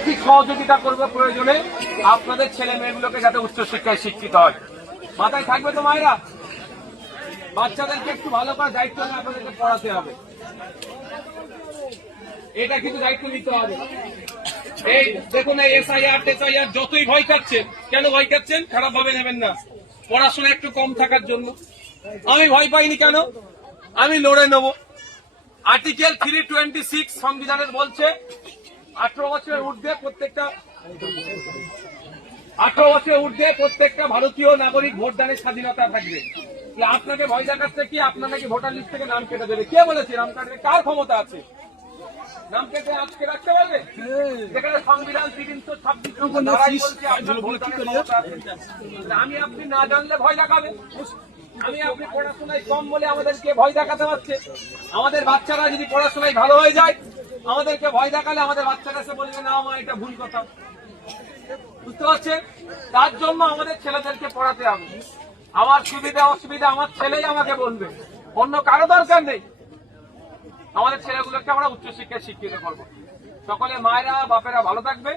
আর্থিক সহযোগিতা করবো প্রয়োজনে আপনাদের ছেলে মেয়েগুলোকে যাতে উচ্চশিক্ষায় শিক্ষিত হয়। মাথায় থাকবে তো মায়েরা? বাচ্চাদেরকে একটু ভালো করে দায়িত্ব নিয়ে আপনাদেরকে পড়াতে হবে, এটা কিন্তু দায়িত্ব নিতে হবে। এই দেখুন, এই এসআইআর টেসআইআর যতই ভয় খাচ্ছেন, কেন ভয় খাচ্ছেন খারাপ ভাবে নেবেন না, পড়াশোনা একটু কম থাকার জন্য। আমি ভয় পাইনি কেন, আমি লড়ে নেব। আর্টিকেল 326 সংবিধানের বলছে 18 বছরের ঊর্ধ্বে প্রত্যেকটা ভারতীয় নাগরিক ভোটদানের স্বাধীনতা থাকবে। আপনাকে ভয় দেখাচ্ছে কি আপনার নাকি ভোটার লিস্ট থেকে নাম কেটে দেবে? কে বলেছে নাম কাটবে? কার ক্ষমতা আছে নাম কেটে আজকে রাখতে পারবে? যেখানে সংবিধান 326 আমি আপনি না জানলে ভয় দেখাবে, আমি আপনি পড়াশোনায় কম বলে আমাদেরকে ভয় দেখাতে পারছে। আমাদের বাচ্চারা যদি পড়াশোনায় ভালো হয়ে যায়, আমাদেরকে ভয় দেখালে আমাদের বাচ্চারা এসে বলবে না মা এটা ভুল কথা। বুঝতে পারছেন? তার জন্য আমাদের ছেলেদেরকে পড়াতে হবে। আমার সুবিধা অসুবিধা আমার ছেলেই আমাকে বলবে, অন্য কারো দরকার নেই। আমাদের ছেলেগুলোকে আমরা উচ্চশিক্ষায় শিক্ষিত করবো। সকলে মায়েরা বাপেরা ভালো থাকবে।